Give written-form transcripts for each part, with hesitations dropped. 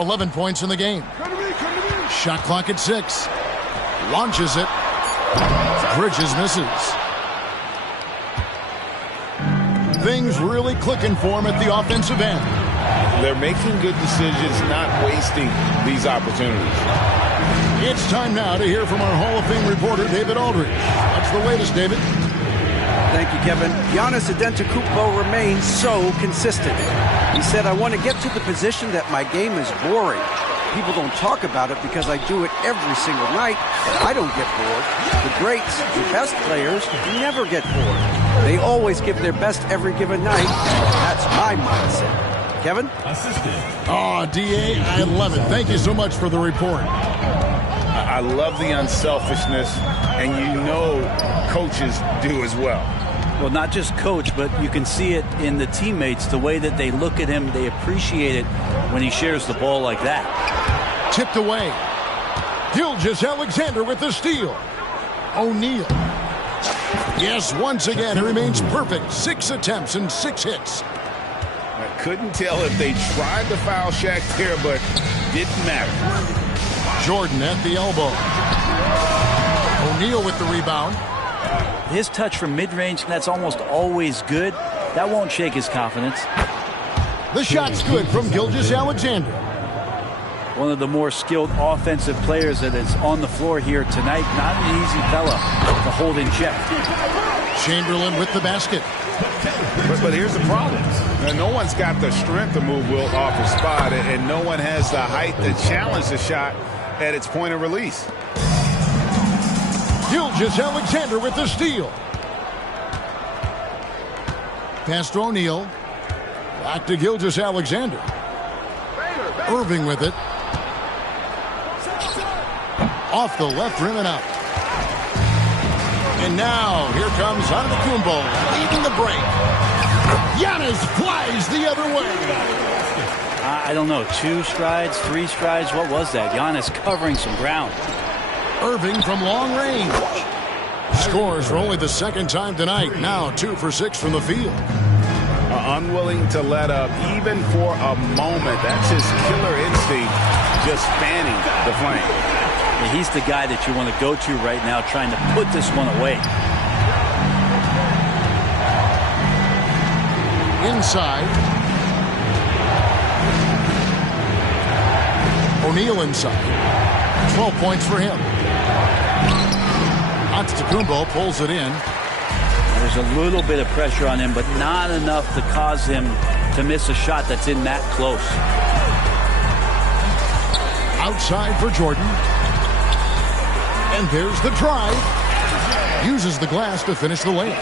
11 points in the game. Shot clock at 6. Launches it. Bridges misses. Things really clicking for him at the offensive end. They're making good decisions, not wasting these opportunities. It's time now to hear from our Hall of Fame reporter, David Aldridge. What's the latest, David? Thank you, Kevin. Giannis Antetokounmpo remains so consistent. He said, I want to get to the position that my game is boring. People don't talk about it because I do it every single night, but I don't get bored. The greats, the best players, never get bored. They always give their best every given night. That's my mindset. Kevin? Oh, D.A., I love it. Thank you so much for the report. I love the unselfishness, and you know coaches do as well. Well, not just coach, but you can see it in the teammates, the way that they look at him. They appreciate it when he shares the ball like that. Tipped away. Gilgeous-Alexander with the steal. O'Neal. Yes, once again, he remains perfect. 6 attempts and 6 hits. I couldn't tell if they tried to foul Shaq there, but didn't matter. Jordan at the elbow. O'Neal with the rebound. His touch from mid-range, that's almost always good. That won't shake his confidence. The shot's good from Gilgeous-Alexander. One of the more skilled offensive players that is on the floor here tonight. Not an easy fella to hold in check. Chamberlain with the basket. But here's the problem. Now, no one's got the strength to move Wilt off his spot, and no one has the height to challenge the shot at its point of release. Gilgeous-Alexander with the steal. Pass to O'Neal. Back to Gilgeous-Alexander. Irving with it. Off the left rim and out. And now, here comes Antetokounmpo leading the break. Giannis flies the other way. I don't know, 2 strides, 3 strides, what was that? Giannis covering some ground. Irving from long range. Scores for only the second time tonight. Now 2 for 6 from the field. Unwilling to let up even for a moment. That's his killer instinct, just fanning the flame. Yeah, he's the guy that you want to go to right now, trying to put this one away. Inside. O'Neal inside. 12 points for him. Antetokounmpo pulls it in. There's a little bit of pressure on him, but not enough to cause him to miss a shot that's in that close. Outside for Jordan. And there's the drive. Uses the glass to finish the layup.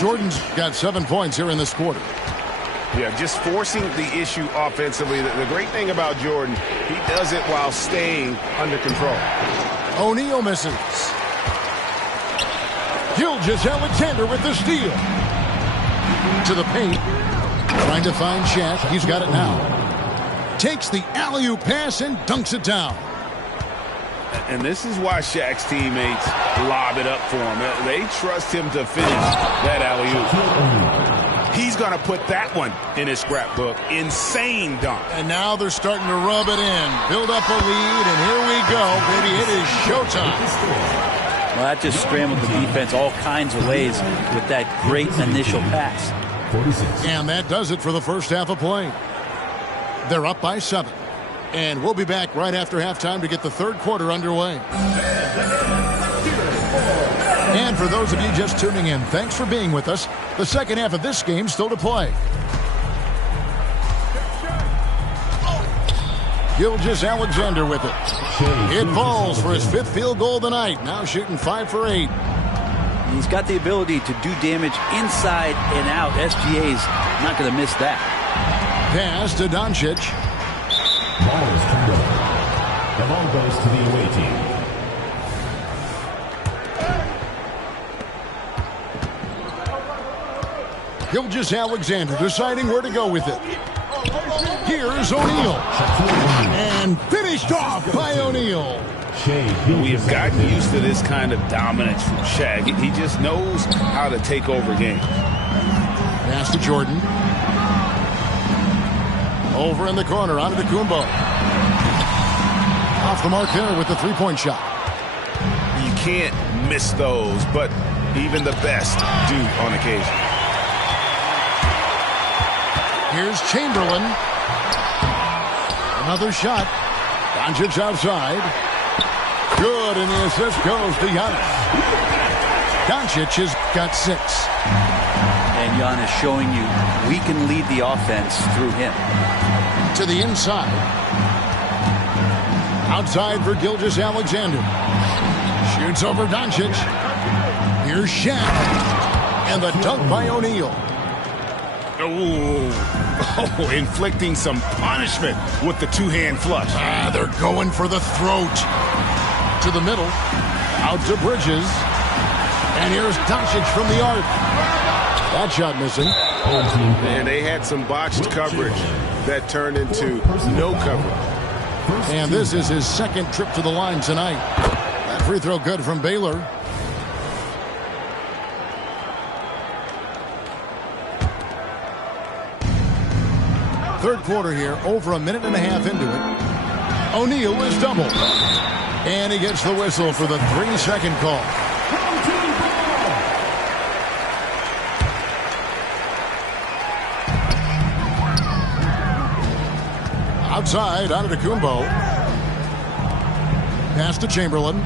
Jordan's got 7 points here in this quarter. Yeah, just forcing the issue offensively. The great thing about Jordan, he does it while staying under control. O'Neal misses. Gilgeous-Alexander with the steal. To the paint. Trying to find Shaq. He's got it now. Takes the alley-oop pass and dunks it down. And this is why Shaq's teammates lob it up for him. They trust him to finish that alley-oop. He's going to put that one in his scrapbook. Insane dunk. And now they're starting to rub it in. Build up a lead, and here we go, baby. It is showtime. Well, that just scrambled the defense all kinds of ways with that great initial pass. 46. And that does it for the first half of play. They're up by 7. And we'll be back right after halftime to get the third quarter underway. And for those of you just tuning in, thanks for being with us. The second half of this game still to play. Gilgeous-Alexander with it. It falls for his 5th field goal of the night. Now shooting 5 for 8. He's got the ability to do damage inside and out. SGA's not going to miss that. Pass to Doncic. Ball is turned over. The ball goes to the away team. Gilgeous-Alexander deciding where to go with it. Here's O'Neal. And finished off by O'Neal. We have gotten used to this kind of dominance from Shaq. He just knows how to take over games. Pass to Jordan. Over in the corner, Antetokounmpo. Off the mark there with the three-point shot. You can't miss those, but even the best do on occasion. Here's Chamberlain. Another shot. Doncic outside. Good, and the assist goes to Giannis. Doncic has got 6. And Giannis showing you we can lead the offense through him. To the inside. Outside for Gilgeous-Alexander. Shoots over Doncic. Here's Shaq. And the dunk by O'Neal. Oh, inflicting some punishment with the two-hand flush. They're going for the throat. To the middle. Out to Bridges. And here's Doncic from the arc. That shot missing. And they had some botched coverage that turned into no coverage. And this is his second trip to the line tonight. That free throw good from Baylor. Third quarter here, over a minute and a half into it. O'Neal is doubled. And he gets the whistle for the 3-second call. Outside, Antetokounmpo. Pass to Chamberlain.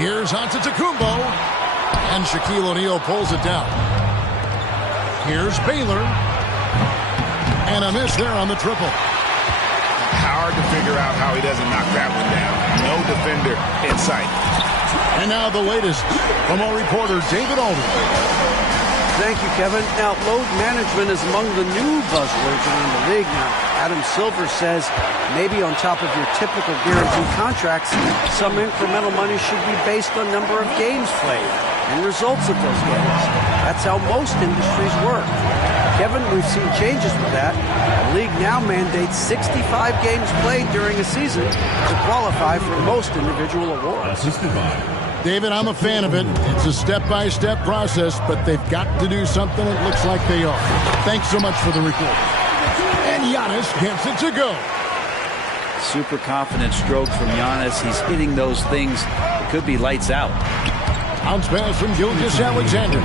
Here's Antetokounmpo. And Shaquille O'Neal pulls it down. Here's Baylor. And a miss there on the triple. Hard to figure out how he doesn't knock that one down. No defender in sight. And now the latest from our reporter, David Aldridge. Thank you, Kevin. Now, load management is among the new buzzwords around the league now. Adam Silver says maybe on top of your typical guaranteed contracts, some incremental money should be based on number of games played and results of those games. That's how most industries work. Kevin, we've seen changes with that. The league now mandates 65 games played during a season to qualify for most individual awards. David, I'm a fan of it. It's a step-by-step process, but they've got to do something. It looks like they are. Thanks so much for the report. And Giannis gets it to go. Super confident stroke from Giannis. He's hitting those things. It could be lights out. Bounce pass from Gilgeous-Alexander.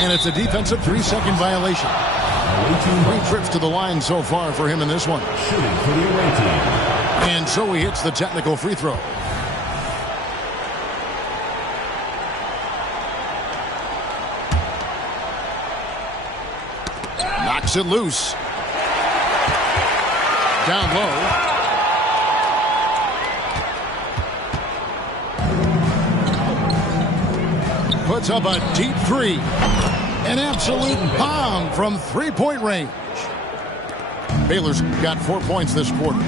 And it's a defensive 3-second violation. 3 trips to the line so far for him in this one. And so he hits the technical free throw. Knocks it loose. Down low. Puts up a deep 3. An absolute bomb from 3-point range. Baylor's got 4 points this quarter.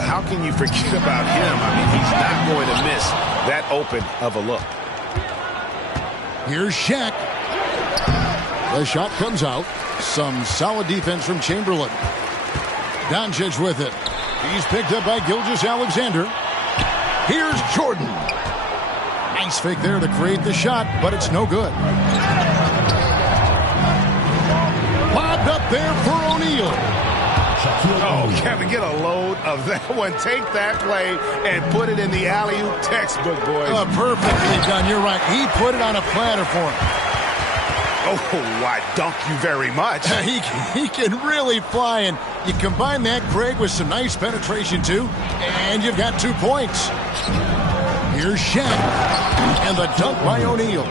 How can you forget about him? I mean, he's not going to miss that open of a look. Here's Shaq. The shot comes out. Some solid defense from Chamberlain. Doncic with it. He's picked up by Gilgeous-Alexander. Here's Jordan. Nice fake there to create the shot, but it's no good. Lobbed up there for O'Neal. Oh, Kevin, get a load of that one. Take that play and put it in the alley-oop textbook, boys. Perfectly done. You're right. He put it on a platter for him. Oh, I dunk you very much. He can really fly, and you combine that, Craig, with some nice penetration, too, and you've got 2 points. Here's Shaq, and the dunk by O'Neal.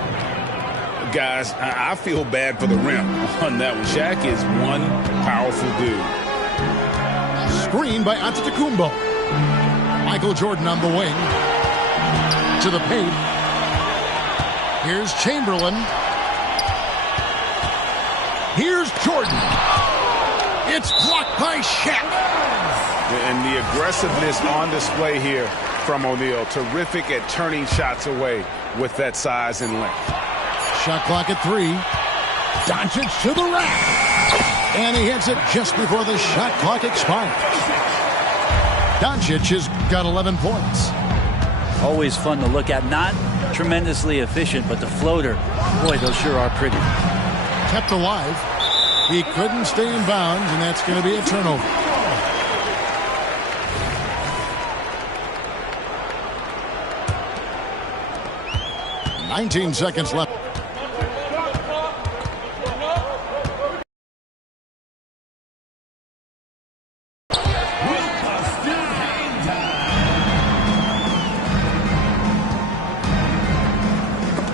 Guys, I feel bad for the rim on that one. Shaq is one powerful dude. Screen by Antetokounmpo. Michael Jordan on the wing. To the paint. Here's Chamberlain. Here's Jordan. It's blocked by Shaq. And the aggressiveness on display here from O'Neal. Terrific at turning shots away with that size and length. Shot clock at 3. Doncic to the rack. And he hits it just before the shot clock expires. Doncic has got 11 points. Always fun to look at. Not tremendously efficient, but the floater, boy, those sure are pretty. Kept alive. He couldn't stay in bounds, and that's going to be a turnover. "19 seconds left.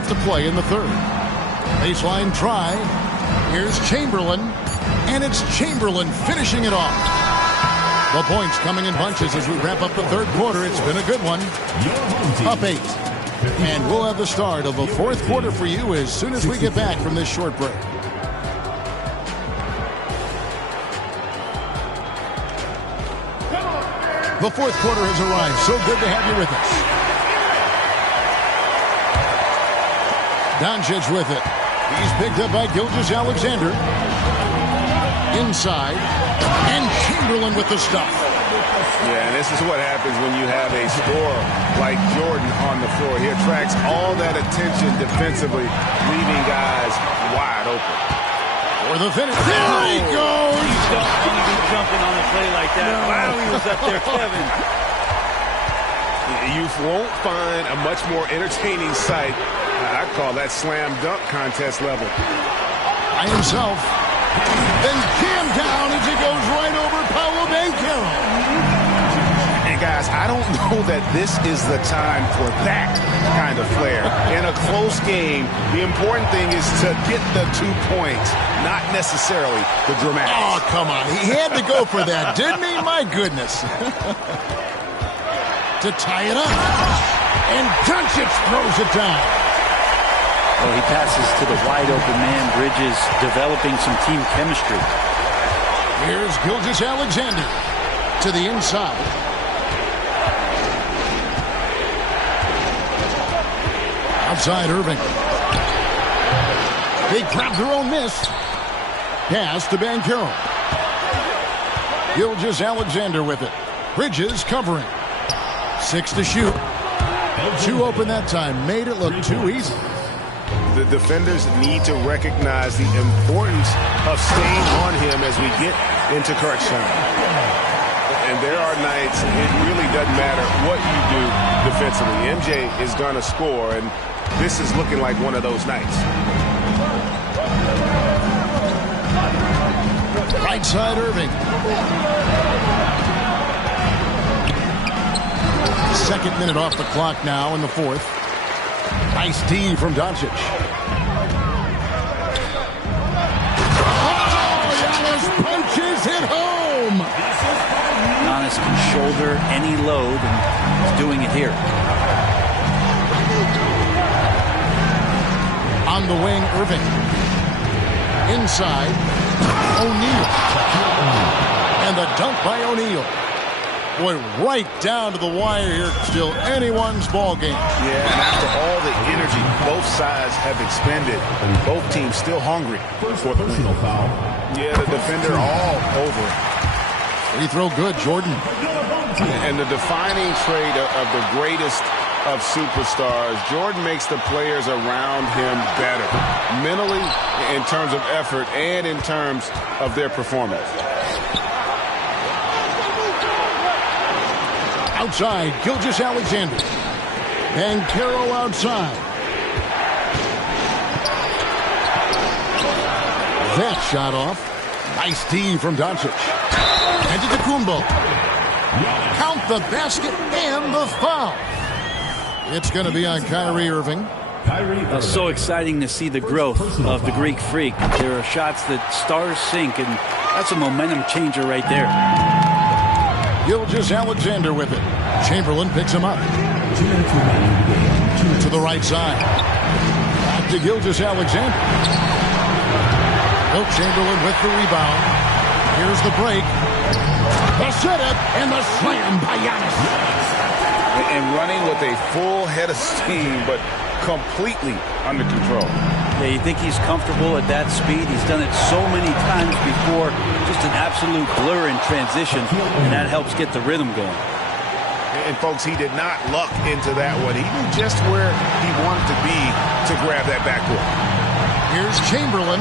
To play in the third. Baseline try. Here's Chamberlain, and it's Chamberlain finishing it off. The points coming in bunches as we wrap up the third quarter. It's been a good one. Up 8. And we'll have the start of the fourth quarter for you as soon as we get back from this short break. The fourth quarter has arrived. So good to have you with us. Doncic with it. He's picked up by Gilgeous-Alexander. Inside. And Chamberlain with the stuff. Yeah, and this is what happens when you have a scorer like Jordan on the floor. He attracts all that attention defensively, leaving guys wide open. For the finish. There he goes! You don't want to be jumping on a play like that. No. Wow, he was up there, Kevin. You won't find a much more entertaining sight. I call that slam dunk contest level. By himself. Then jammed down as he goes right over Paolo Banchero. And guys, I don't know that this is the time for that kind of flair. In a close game, the important thing is to get the 2 points, not necessarily the dramatics. Oh, come on. He had to go for that, didn't he? My goodness. To tie it up. And Doncic throws it down. Well, he passes to the wide-open man. Bridges developing some team chemistry. Here's Gilgeous-Alexander to the inside. Outside Irving. They grab their own miss. Pass to Banchero. Gilgeous-Alexander with it. Bridges covering. 6 to shoot. 2 open that time. Made it look too easy. The defenders need to recognize the importance of staying on him as we get into crunch time. And there are nights it really doesn't matter what you do defensively. MJ is going to score, and this is looking like one of those nights. Right side Irving. Second minute off the clock now in the fourth. Nice D from Doncic. Oh, Giannis punches it home. Giannis can shoulder any load, and he's doing it here. On the wing, Irving. Inside, O'Neal. And the dunk by O'Neal. Boy, right down to the wire here. Still anyone's ball game. Yeah, and after all the energy both sides have expended, both teams still hungry for the personal foul. Yeah, the defender all over. Free throw good, Jordan. And the defining trait of the greatest of superstars, Jordan makes the players around him better, mentally, in terms of effort, and in terms of their performance. Outside, Gilgeous-Alexander. Banchero outside. That shot off. Nice D from Doncic. Antetokounmpo. Count the basket and the foul. It's going to be on Kyrie Irving. So exciting to see the growth of the Greek Freak. There are shots that stars sink, and that's a momentum changer right there. Gilgeous-Alexander with it. Chamberlain picks him up. To the right side. Back to Gilgeous-Alexander. Wilt Chamberlain with the rebound. Here's the break. The setup and the slam by Giannis. And running with a full head of steam, but completely under control. Yeah, you think he's comfortable at that speed. He's done it so many times before. Just an absolute blur in transition, and that helps get the rhythm going. And folks, he did not luck into that one. He knew just where he wanted to be to grab that backboard. Here's Chamberlain.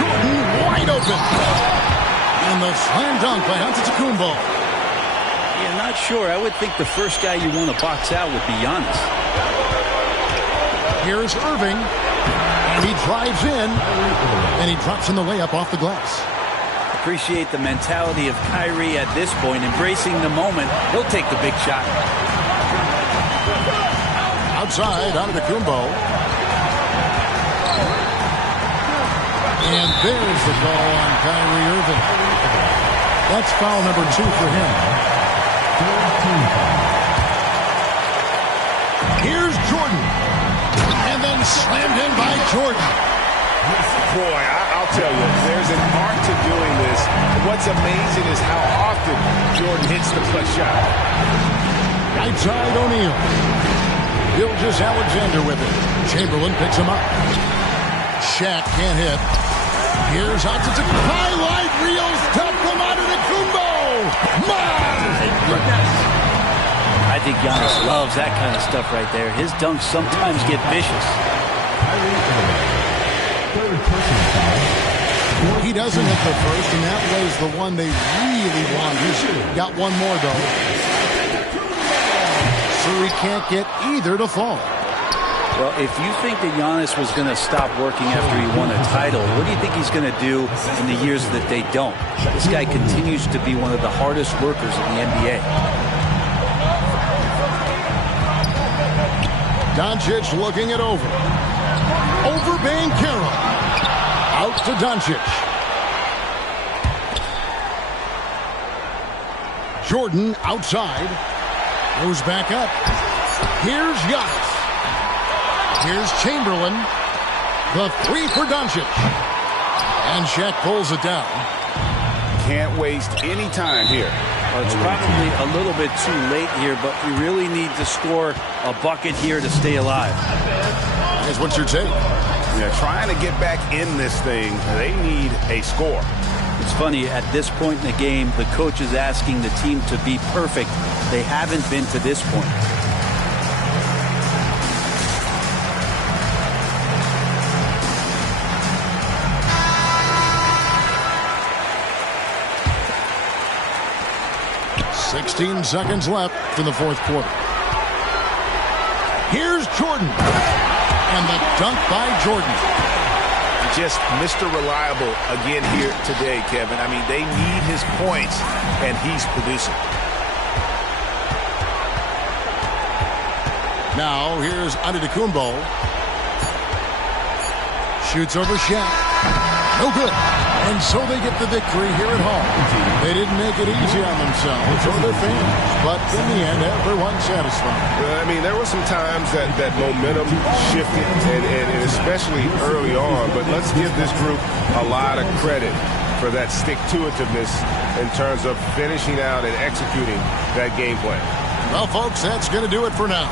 Jordan wide open. And the slam dunk by Antetokounmpo. Yeah, not sure. I would think the first guy you want to box out would be Giannis. Here's Irving. And he drives in. And he drops in the layup off the glass. Appreciate the mentality of Kyrie at this point, embracing the moment. He'll take the big shot. Outside, Antetokounmpo. And there's the call on Kyrie Irving. That's foul number 2 for him. Here's Jordan. And then slammed in by Jordan. Boy, I'll tell you, there's an art to doing this. What's amazing is how often Jordan hits the clutch shot. Right side, O'Neal. Gilgeous-Alexander with it. Chamberlain picks him up. Shaq can't hit. Here's Antetokounmpo. Highlight reel stuff from Antetokounmpo. My goodness. I think Giannis loves that kind of stuff right there. His dunks sometimes get vicious. He doesn't hit the first, and that was the one they really want. He's got one more, though. So he can't get either to fall. Well, if you think that Giannis was going to stop working after he won a title, what do you think he's going to do in the years that they don't? This guy continues to be one of the hardest workers in the NBA. Doncic looking it over. Over Banchero. Out to Doncic. Jordan outside. Goes back up. Here's Giannis. Here's Chamberlain. The 3 for Doncic. And Shaq pulls it down. Can't waste any time here. Well, it's probably a little bit too late here, but we really need to score a bucket here to stay alive. Guys, what's your take? Yeah, trying to get back in this thing, they need a score. It's funny, at this point in the game, the coach is asking the team to be perfect. They haven't been to this point. "16 seconds left in the fourth quarter. Here's Jordan. And the dunk by Jordan. Just Mr. Reliable again here today, Kevin. I mean, they need his points, and he's producing. Now, here's Antetokounmpo. Shoots over Shaq. No good. And so they get the victory here at home. They didn't make it easy on themselves or their fans, but in the end, everyone's satisfied. I mean, there were some times that momentum shifted, and especially early on, but let's give this group a lot of credit for that stick-to-itiveness in terms of finishing out and executing that game plan. Well, folks, that's going to do it for now.